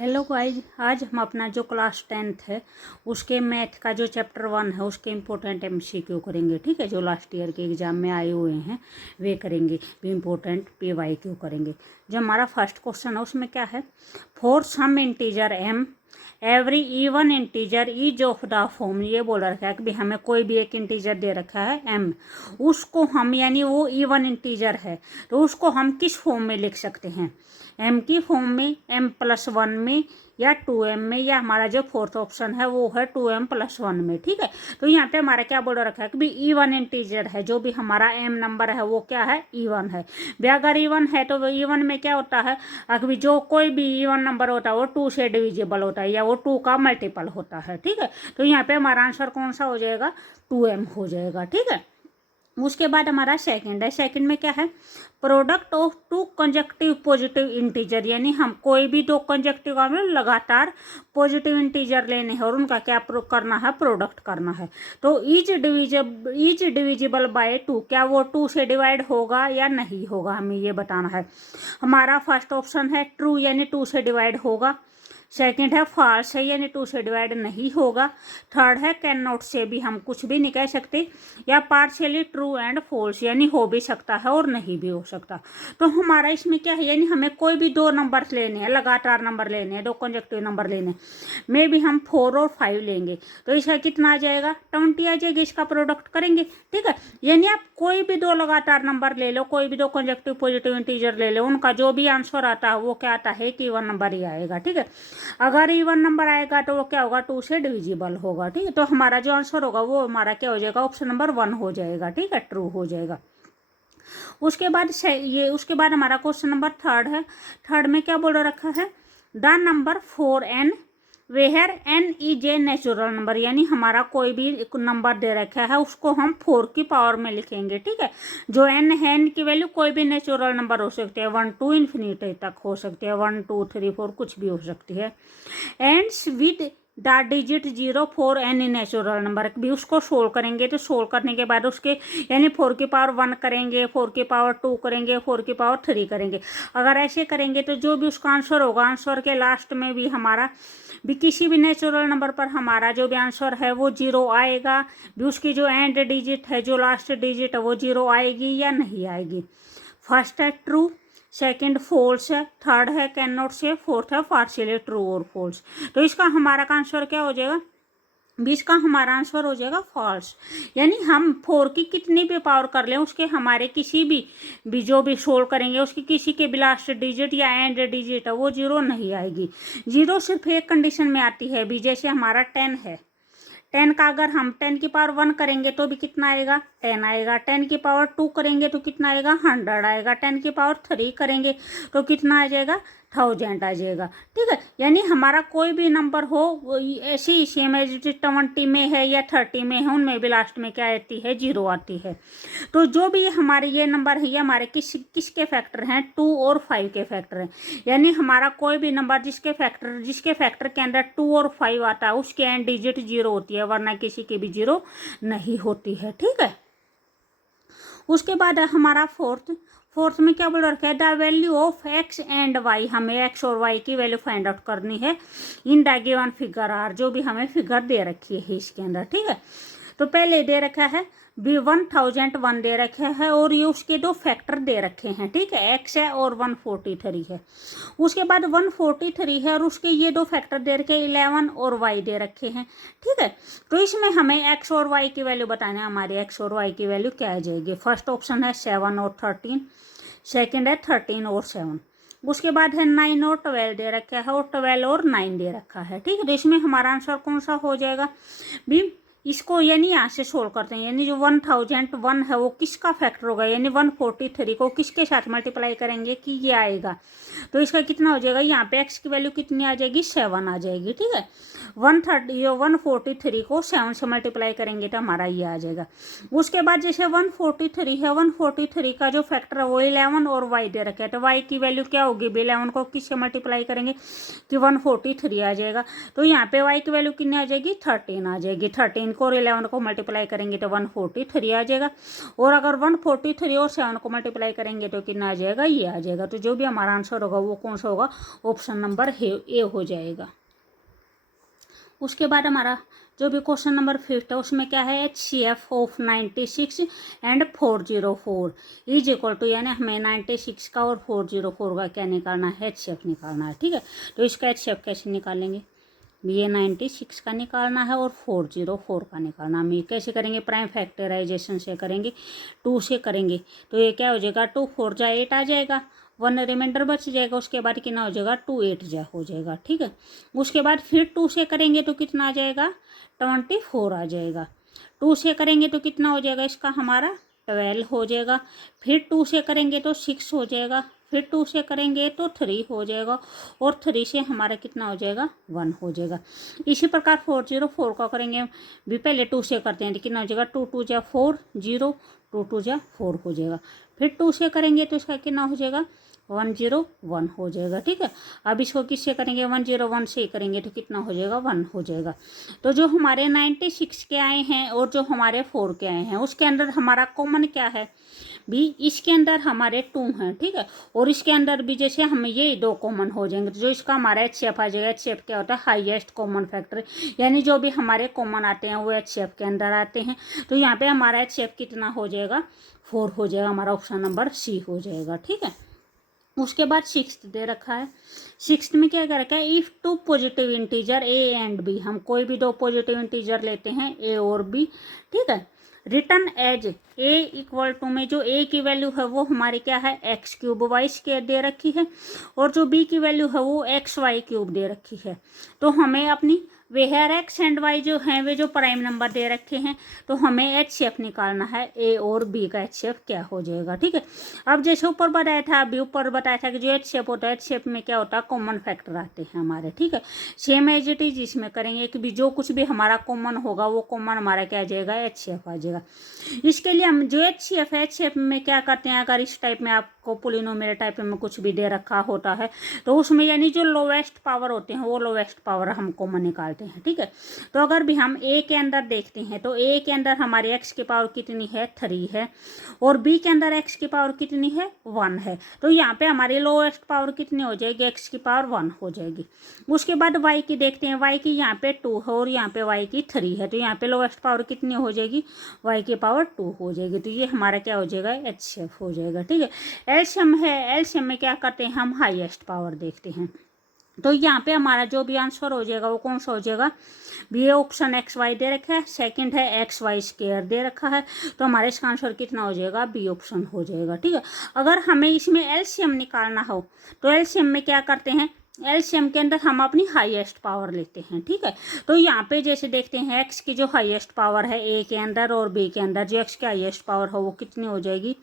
Hello guys, आज हम अपना जो क्लास 10th है उसके मैथ का जो चैप्टर 1 है उसके इम्पोर्टेंट एमसीक्यू करेंगे। ठीक है, जो लास्ट ईयर के एग्जाम में आए हुए हैं वे करेंगे। भी इम्पोर्टेंट PYQ करेंगे। जो हमारा फर्स्ट क्वेश्चन है उसमें क्या है, for some integer m every even integer is of the form. ये बोल रखा है कि भी हमें कोई भी एक इंटीजर दे रखा है m, उसको हम यानी वो इवन इंटीजर है तो उसको हम किस फॉर्म में लिख सकते हैं, m की फॉर्म में, m+1 में, या 2m में, या हमारा जो फोर्थ ऑप्शन है वो है 2m+1 में। ठीक है, तो यहाँ पे हमारा क्या बोल रखा है कि भी इवन इंटीजर है, जो भी हमारा m नंबर है वो क्या है, इवन है। भी अगर इवन है तो इवन में क्या होता है, अगर जो कोई भी इवन नंबर होता है वो 2 से डिविजिबल होता है या वो 2 का मल्टीपल होता है। ठीक है, तो यहाँ पे हमारा आंसर कौन सा हो जाएगा, 2m हो जाएगा। ठीक है, उसके बाद हमारा सेकंड है। सेकंड में क्या है, product of 2 conjunctive positive integer, यानी हम कोई भी 2 कंजक्टिव लगातार पॉजिटिव इंटीजर लेने हैं और उनका क्या करना है, प्रोडक्ट करना है। तो इज डिविजिबल बाय 2, क्या वो 2 से डिवाइड होगा या नहीं होगा, हमें ये बताना है। हमारा फर्स्ट ऑप्शन है ट्रू, यानी 2 से डिवाइड होगा। सेकंड है फॉल्स है, यानी 2 से डिवाइड नहीं होगा। थर्ड है कैन नॉट से, भी हम कुछ भी नहीं कह सकते। या पार्शियली ट्रू एंड फॉल्स, यानी हो भी सकता है और नहीं भी हो सकता। तो हमारा इसमें क्या है, यानी हमें कोई भी 2 नंबर लेने हैं, लगातार नंबर लेने हैं, 2 कंजक्टिव नंबर लेने हैं। मे भी हम 4 और 5 लेंगे तो इसका कितना आ जाएगा, 20 आ जाएगी। इसका प्रोडक्ट करेंगे। ठीक है, यानी आप कोई भी 2 लगातार नंबर ले लो, कोई भी 2 कंजक्टिव पॉजिटिव इंटीजर ले लो, उनका जो भी आंसर आता है वो क्या आता है कि इवन नंबर ही आएगा। ठीक है, अगर इवन नंबर आएगा तो वो क्या होगा, 2 से डिविजिबल होगा। ठीक है, तो हमारा जो आंसर होगा वो हमारा क्या हो जाएगा, ऑप्शन नंबर 1 हो जाएगा। ठीक है, ट्रू हो जाएगा। उसके बाद हमारा क्वेश्चन नंबर थर्ड है। थर्ड में क्या बोल रखा है, the number 4n where n is a natural number, यानी हमारा कोई भी नंबर दे रखा है उसको हम 4 की पावर में लिखेंगे। ठीक है, जो n है, n की वैल्यू कोई भी नेचुरल नंबर हो सकती है, 1 to इन्फिनिटी तक हो सकती है, 1 2 3 4 कुछ भी हो सकती है। Ends with the digit 0 for any natural number, भी उसको सोल्व करेंगे तो सोल्व करने के बाद उसके यानी 4 की पावर 1 करेंगे, 4 की पावर 2 करेंगे, 4 की पावर 3 करेंगे। अगर ऐसे करेंगे तो जो भी उसका आंसर होगा, आंसर के लास्ट में भी हमारा भी किसी भी नेचुरल नंबर पर हमारा जो भी आंसर है वो 0 आएगा। भी उसकी जो एंड डिजिट है, जो लास्ट डिजिट है वो 0 आएगी या नहीं आएगी। फर्स्ट है ट्रू, सेकंड फॉल्स है, थर्ड है कैन नॉट से, फोर्थ है पार्शियली ट्रू और फॉल्स। तो इसका हमारा का आंसर क्या हो जाएगा, 20 का हमारा आंसर हो जाएगा फॉल्स। यानी हम 4 की कितनी भी पावर कर लें, उसके हमारे किसी भी जो भी सोल्व करेंगे उसकी किसी के भी लास्ट डिजिट या एंड डिजिट है वो 0 नहीं आएगी। 0 सिर्फ एक कंडीशन में आती है, भी जैसे हमारा 10 है, 10 का अगर हम 10 की पावर 1 करेंगे तो भी कितना आएगा, 10 आएगा। 10 की पावर 2 करेंगे तो कितना आएगा, 100 आएगा। 10 की पावर 3 करेंगे तो कितना आ जाएगा, 1000 आ जाएगा। ठीक है, यानी हमारा कोई भी नंबर हो ऐसी सेम एज 20 में है या 30 में है, उनमें भी लास्ट में क्या आती है, 0 आती है। तो जो भी हमारे ये नंबर है ये हमारे किसके फैक्टर हैं, 2 और 5 के फैक्टर हैं। यानी हमारा कोई भी नंबर जिसके फैक्टर के अंदर 2 और 5 आता है उसके एंड डिजिट 0 होती है, वरना किसी की भी 0 नहीं होती है। ठीक है, उसके बाद हमारा फोर्थ में क्या बोल रखा है, the value of x and y, हमें x और y की वैल्यू फाइंड आउट करनी है in the given figure are, जो भी हमें फिगर दे रखी है इसके अंदर। ठीक है, तो पहले दे रखा है भी 1001 दे रखे है और ये उसके 2 फैक्टर दे रखे हैं। ठीक है, x है और 143 है। उसके बाद 143 है और उसके ये 2 फैक्टर दे रखे 11 और y दे रखे हैं। ठीक है, तो इसमें हमें x और y की वैल्यू बताना है, हमारी x और y की वैल्यू क्या आ जाएगी। फर्स्ट ऑप्शन है 7 और 13, सेकेंड है 13 और 7, उसके बाद है 9 और 12 दे रखा है और 12 और 9 दे रखा है। ठीक है, तो इसमें हमारा आंसर कौन सा हो जाएगा, भी इसको यानी यहाँ से सोल्व करते हैं, यानी जो 1001 है वो किसका फैक्टर होगा, यानी 143 को किसके साथ मल्टीप्लाई करेंगे कि ये आएगा। तो इसका कितना हो जाएगा, यहाँ पे x की वैल्यू कितनी आ जाएगी, 7 आ जाएगी। ठीक है, 143 को 7 से मल्टीप्लाई करेंगे तो हमारा ये आ जाएगा। उसके बाद जैसे 143 है, 143 का जो फैक्टर है वो 11 और y दे रखे हैं, तो y की वैल्यू क्या होगी, 11 को किससे मल्टीप्लाई करेंगे कि 143 आ जाएगा। तो यहाँ पे y की वैल्यू कितनी आ जाएगी, 13 आ जाएगी। 13 इनको और 11 को मल्टीप्लाई करेंगे तो 143 आ जाएगा। और अगर 143 और 7 को मल्टीप्लाई करेंगे तो कितना आ जाएगा, ये आ जाएगा। तो जो भी हमारा आंसर होगा वो कौन सा होगा, ऑप्शन नंबर ए हो जाएगा। उसके बाद हमारा जो भी क्वेश्चन नंबर 5 है उसमें क्या है, HCF of 96 and 404 is equal to, यानी हमें 96 का और 404 का क्या निकालना है, HCF निकालना है। ठीक है, तो इसका HCF कैसे निकालेंगे, ये 96 का निकालना है और 404 का निकालना। हम ये कैसे करेंगे, प्राइम फैक्टराइजेशन से करेंगे, 2 से करेंगे। तो ये क्या हो जाएगा, 2 4 जा 8 आ जाएगा, 1 रिमाइंडर बच जाएगा। उसके बाद कितना हो जाएगा, 2 8 जा हो जाएगा। ठीक है, उसके बाद फिर 2 से करेंगे तो कितना आ जाएगा, 24 आ जाएगा। 2 से करेंगे तो कितना हो जाएगा, इसका हमारा 12 हो जाएगा। फिर 2 से करेंगे तो 6 हो जाएगा। फिर 2 से करेंगे तो 3 हो जाएगा। और 3 से हमारा कितना हो जाएगा, 1 हो जाएगा। इसी प्रकार 404 का करेंगे भी, पहले 2 से करते हैं तो कितना हो जाएगा, 2 2 जा 4 0, 2 2 जा 4 हो जाएगा। फिर 2 से करेंगे तो इसका कितना हो जाएगा, 101 हो जाएगा। ठीक है, अब इसको किससे करेंगे, 101 से करेंगे तो कितना हो जाएगा, 1 हो जाएगा। तो जो हमारे 96 के आए हैं और जो हमारे 4 के आए हैं उसके अंदर हमारा कॉमन क्या है भी, इसके अंदर हमारे 2 हैं। ठीक है, और इसके अंदर भी जैसे हमें ये 2 कॉमन हो जाएंगे तो जो इसका हमारा HCF आ जाएगा। HCF क्या होता है, हाईएस्ट कॉमन फैक्टर, यानी जो भी हमारे कॉमन आते हैं वो HCF के अंदर आते हैं। तो यहाँ पे हमारा HCF कितना हो जाएगा, 4 हो जाएगा। हमारा ऑप्शन नंबर सी हो जाएगा। ठीक है, उसके बाद 6th दे रखा है। 6th में क्या कर रखा है, if 2 positive integer a and b, हम कोई भी 2 पॉजिटिव इंटीजर लेते हैं ए और बी। ठीक है, written as a equal to में जो ए की वैल्यू है वो हमारी क्या है, x³ y² दे रखी है, और जो बी की वैल्यू है वो xy³ दे रखी है। तो हमें अपनी वेयर एक्स एंड वाई जो हैं वे जो प्राइम नंबर दे रखे हैं, तो हमें HCF निकालना है, ए और बी का HCF क्या हो जाएगा। ठीक है, अब जैसे ऊपर बताया था, अभी ऊपर बताया था कि जो HCF होता है, HCF में क्या होता है, कॉमन फैक्टर आते हैं हमारे। ठीक है, सेम एज इट इज इसमें करेंगे कि भी जो कुछ भी हमारा कॉमन होगा वो कॉमन हमारा क्या आ जाएगा, HCF आ जाएगा। इसके लिए हम जो HCF है, HCF में क्या करते हैं, अगर इस टाइप में आपको पोलिनोमियल टाइप में कुछ भी दे रखा होता है तो उसमें यानी जो लोवेस्ट पावर होते हैं वो लोवेस्ट पावर हम कॉमन निकालते हैं। ठीक है, तो अगर भी हम ए के अंदर देखते हैं तो ए के अंदर हमारे x की पावर कितनी है, 3 है, और बी के अंदर x की पावर कितनी है, 1 है। तो यहाँ पे हमारी लोएस्ट पावर कितनी हो जाएगी, x की पावर 1 हो जाएगी। उसके बाद y की देखते हैं, y की यहाँ पे 2 है और यहाँ पे y की 3 है, तो यहाँ पे लोएस्ट पावर कितनी हो जाएगी, y की पावर 2 हो जाएगी। तो ये हमारा क्या हो जाएगा, HCF हो जाएगा। ठीक है, एलसीएम है, एलसीएम में क्या करते हैं, हम हाईएस्ट पावर देखते हैं। तो यहाँ पे हमारा जो भी आंसर हो जाएगा वो कौन सा हो जाएगा, बी ऑप्शन XY दे रखा है, सेकंड है XY² दे रखा है, तो हमारे इसका आंसर कितना हो जाएगा, बी ऑप्शन हो जाएगा। ठीक है, अगर हमें इसमें एलसीएम निकालना हो तो एलसीएम में क्या करते हैं, एलसीएम के अंदर हम अपनी हाईएस्ट पावर लेते हैं। ठीक है, तो यहाँ पे जैसे देखते हैं x की जो हाईएस्ट पावर है ए के अंदर और बी के अंदर, जो x की हाईएस्ट पावर है वो कितनी हो जाएगी,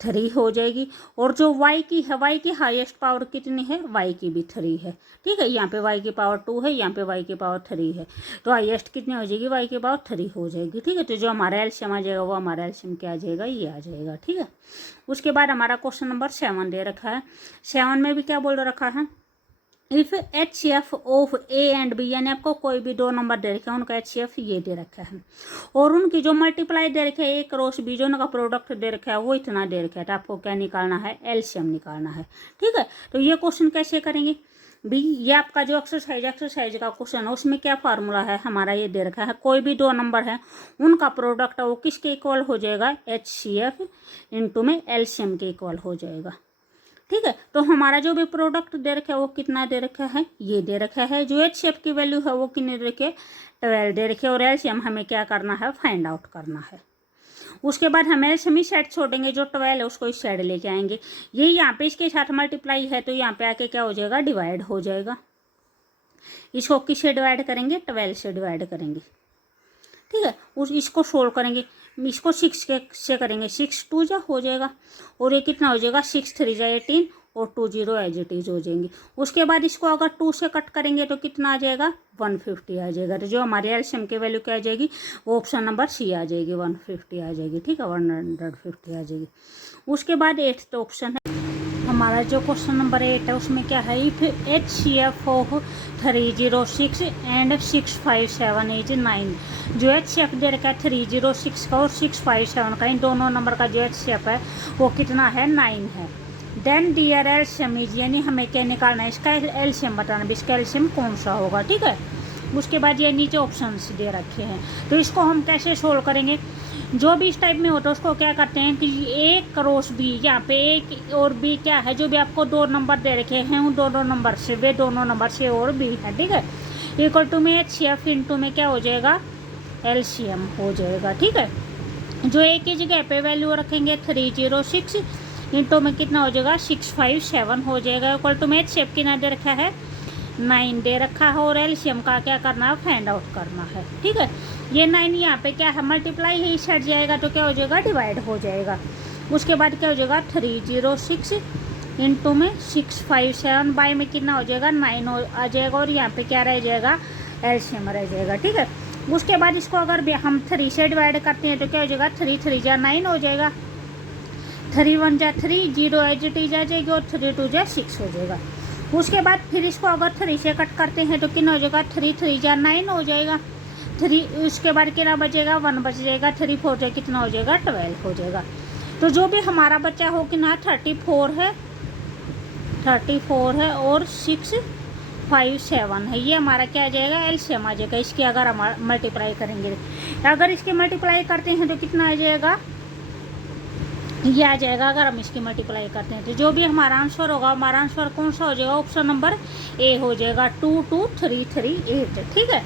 3 हो जाएगी। और जो y की है, y की हाईएस्ट पावर कितनी है, y की भी 3 है। ठीक है, यहाँ पे y की पावर 2 है, यहाँ पे y की पावर 3 है, तो हाईएस्ट कितनी हो जाएगी, y की पावर 3 हो जाएगी। ठीक है, तो जो हमारा एलसीएम आ जाएगा वो हमारा एलसीएम क्या आ जाएगा, ये आ जाएगा। ठीक है, उसके बाद हमारा क्वेश्चन नंबर 7 दे रखा है। 7 में भी क्या बोल रखा है, if HCF of a and b, यानी आपको कोई भी 2 नंबर दे रखे हैं उनका HCF ये दे रखा है, और उनकी जो मल्टीप्लाई दे रखे है, ए क्रॉस बी जो उनका प्रोडक्ट दे रखा है वो इतना दे रखा है, तो आपको क्या निकालना है, एलसीएम निकालना है। ठीक है, तो ये क्वेश्चन कैसे करेंगे भी, ये आपका जो एक्सरसाइज का क्वेश्चन है उसमें क्या फार्मूला है हमारा, ये दे रखा है, कोई भी 2 नंबर है उनका प्रोडक्ट है वो किसके इक्वल हो जाएगा, HCF इंटू में एलसीएम के इक्वल हो जाएगा। ठीक है, तो हमारा जो भी प्रोडक्ट दे रखा है वो कितना दे रखा है, ये दे रखा है। जो HCF की वैल्यू है वो कितने दे रखे, 12 दे रखे, और एलसीएम हमें क्या करना है, फाइंड आउट करना है। उसके बाद हम एलसीएम ही साइड छोड़ेंगे, जो 12 है उसको इस साइड लेके आएंगे, ये यहाँ पे इसके साथ मल्टीप्लाई है तो यहाँ पे आके क्या हो जाएगा, डिवाइड हो जाएगा। इसको किससे डिवाइड करेंगे, 12 से डिवाइड करेंगे। ठीक है, इसको सोल्व करेंगे, इसको 6 से करेंगे, 6 2 जा हो जाएगा, और ये कितना हो जाएगा, 6 3 जा 18, और 2 0 एज इट इज हो जाएंगे। उसके बाद इसको अगर 2 से कट करेंगे तो कितना आ जाएगा, 150 आ जाएगा। तो जो हमारी एलसीएम की वैल्यू क्या आ जाएगी, वो ऑप्शन नंबर सी आ जाएगी, 150 आ जाएगी। ठीक है, 150 आ जाएगी। उसके बाद 8th ऑप्शन है, हमारा जो क्वेश्चन नंबर 8 है उसमें क्या है, if HCF of 306 and 657 is 9। जो HCF दे रखा है 306 का और 657 का, इन दोनों नंबर का जो HCF है वो कितना है, 9 है। देन डियर एलसीएम इज, यानी हमें क्या निकालना है, इसका एलसीएम बताना, इसका एलसीएम कौन सा होगा, ठीक है। उसके बाद ये नीचे ऑप्शंस दे रखे हैं, तो इसको हम कैसे सोल्व करेंगे। जो भी इस टाइप में होता है उसको क्या करते हैं कि ए क्रॉस बी, यहाँ पे ए और बी क्या है, जो भी आपको दो नंबर दे रखे हैं उन दोनों नंबर से, वे दोनों नंबर से और बी है, ठीक है। इक्वल टू में HCF इंटू में क्या हो जाएगा, एलसीएम हो जाएगा, ठीक है। जो ए की जगह पे वैल्यू रखेंगे 306 इंटू में कितना हो जाएगा, 657 हो जाएगा। इक्वल टू में HCF कितना दे रखा है, 9 दे रखा है, और एलसीएम का क्या करना है, फाइंड आउट करना है, ठीक है। ये 9 यहाँ पे क्या है, मल्टीप्लाई ही सेट जाएगा तो क्या हो जाएगा, डिवाइड हो जाएगा। उसके बाद क्या हो जाएगा, 306 इंटू में 657 बाई में कितना हो जाएगा, 9 आ जाएगा, और यहाँ पे क्या रह जाएगा, एलसीएम रह जाएगा, ठीक है। उसके बाद इसको अगर हम 3 से डिवाइड करते हैं तो क्या हो जाएगा, 3 3 जा 9 हो जाएगा, 3 1 जा 3, 0 एज इट इज आ जाएगी, और 3 2 जा 6 हो जाएगा। उसके बाद फिर इसको अगर 3 से कट करते हैं तो कितना हो जाएगा, 3 3 जा 9 हो जाएगा, 3 उसके बाद कितना बचेगा, 1 बच जाएगा, 3 4 जा कितना हो जाएगा, 12 हो जाएगा। तो जो भी हमारा बच्चा हो कि ना 34 है और 657 है, ये हमारा क्या आ जाएगा, एलसीएम आ जाएगा। इसकी अगर हम मल्टीप्लाई करेंगे, अगर इसके मल्टीप्लाई करते हैं तो कितना आ जाएगा, ये आ जाएगा। अगर हम इसकी मल्टीप्लाई करते हैं तो जो भी हमारा आंसर होगा, हमारा आंसर कौन सा हो जाएगा, ऑप्शन नंबर ए हो जाएगा, 22338, ठीक है।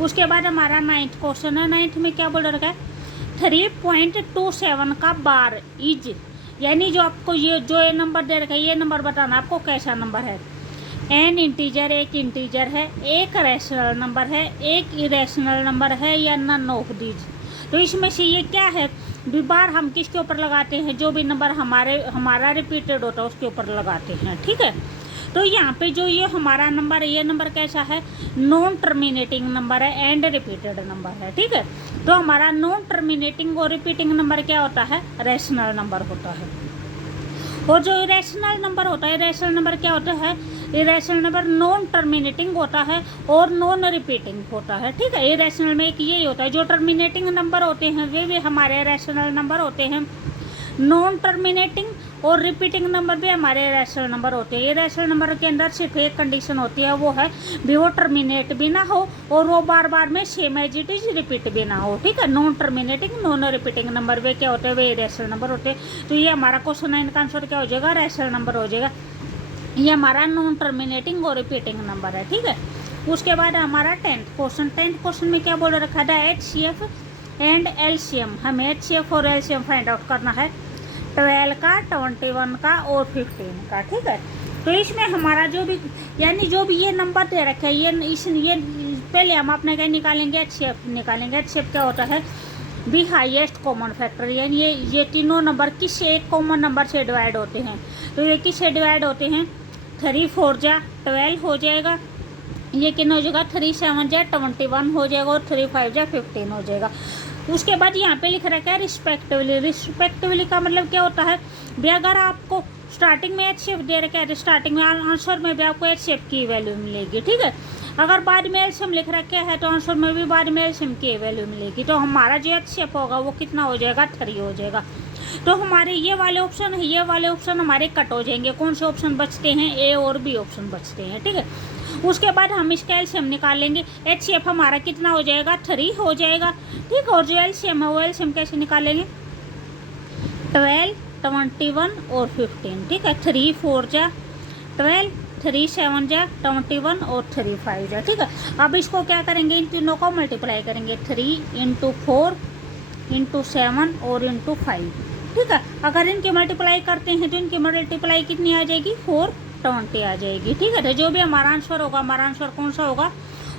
उसके बाद हमारा 9th क्वेश्चन है। 9th में क्या बोल रखा है, 3.27 का बार इज, यानी जो आपको ये जो ये नंबर दे रखा है, ये नंबर बताना आपको कैसा नंबर है। एन इंटीजर, एक इंटीजर है, एक रैशनल नंबर है, एक इरेशनल नंबर है, या नन ऑफ दीज। तो इसमें से ये क्या है, बार हम किसके ऊपर लगाते हैं, जो भी नंबर हमारा रिपीटेड होता है उसके ऊपर लगाते हैं, ठीक है। तो यहाँ पे जो ये हमारा नंबर है, ये नंबर कैसा है, नॉन टर्मिनेटिंग नंबर है एंड रिपीटेड नंबर है, ठीक है। तो हमारा नॉन टर्मिनेटिंग और रिपीटिंग नंबर क्या होता है, रैशनल नंबर होता है। और जो इरेशनल नंबर होता है, इरेशनल नंबर क्या होता है, इरेशनल नंबर नॉन टर्मिनेटिंग होता है और नॉन रिपीटिंग होता है, ठीक है। इरेशनल में एक यही होता है, जो टर्मिनेटिंग नंबर होते हैं वे भी हमारे इरेशनल नंबर होते हैं, नॉन टर्मिनेटिंग और रिपीटिंग नंबर भी हमारे इरेशनल नंबर होते हैं। इरेशनल नंबर के अंदर सिर्फ एक कंडीशन होती है, वो है भी वो टर्मिनेट भी ना हो और वो बार बार में same as it is repeat भी ना हो, ठीक है। Non terminating non repeating number वे क्या होते हैं, वे इरेशनल नंबर होते हैं। तो ये हमारा क्वेश्चन 9 का आंसर क्या हो जाएगा, रैशनल नंबर हो जाएगा। ये हमारा नॉन टर्मिनेटिंग और रिपीटिंग नंबर है, ठीक है। उसके बाद हमारा 10th क्वेश्चन। 10th क्वेश्चन में क्या बोल रखा है, HCF एंड एलसीएम। हमें HCF और एलसीएम फाइंड आउट करना है 12 का, 21 का और 15 का, ठीक है। तो इसमें हमारा जो भी, यानी जो भी ये नंबर दे रखे हैं, ये पहले हम अपने क्या निकालेंगे, HCF निकालेंगे। HCF क्या होता है, भी हाईएस्ट कॉमन फैक्टर, यानी ये तीनों नंबर किस एक कॉमन नंबर से डिवाइड होते हैं। तो ये किस से डिवाइड होते हैं, 3 4 जा 12 हो जाएगा, ये कितना हो जाएगा, 3 7 जा 21 हो जाएगा, और 3 5 जा 15 हो जाएगा। उसके बाद यहाँ पे लिख रखा है रिस्पेक्टिवली। रिस्पेक्टिवली का मतलब क्या होता है, भी अगर आपको स्टार्टिंग में HCF दे रखा है तो स्टार्टिंग में आंसर में भी आपको HCF की वैल्यू मिलेगी, ठीक है। अगर बाद में एलसीएम लिख रखा है तो आंसर में भी बाद में एलसीएम की वैल्यू मिलेगी। तो हमारा जो HCF होगा वो कितना हो जाएगा, 3 हो जाएगा। तो हमारे ये वाले ऑप्शन है, ये वाले ऑप्शन हमारे कट हो जाएंगे। कौन से ऑप्शन बचते हैं, ए और बी ऑप्शन बचते हैं, ठीक है। उसके बाद हम इसका एलसीएम निकाल लेंगे। HCF हमारा कितना हो जाएगा, 3 हो जाएगा, ठीक है। और जो एलसीएम है वो एलसीएम कैसे निकालेंगे, 12 21 और 15, ठीक है। 3 4 जा 12, 3 7 जा 21 और 3 5 जा, ठीक है। अब इसको क्या करेंगे, इन तीनों को मल्टीप्लाई करेंगे, 3 × 4 × 7 और × 5, ठीक है। अगर इनके मल्टीप्लाई करते हैं तो इनकी मल्टीप्लाई कितनी आ जाएगी, 420 आ जाएगी, ठीक है। तो जो भी हमारा आंसर होगा, हमारा आंसर कौन सा होगा,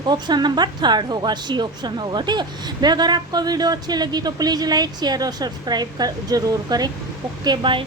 ऑप्शन नंबर 3 होगा, सी ऑप्शन होगा, ठीक है। भाई अगर आपको वीडियो अच्छी लगी तो प्लीज़ लाइक शेयर और सब्सक्राइब जरूर करें। Okay bye.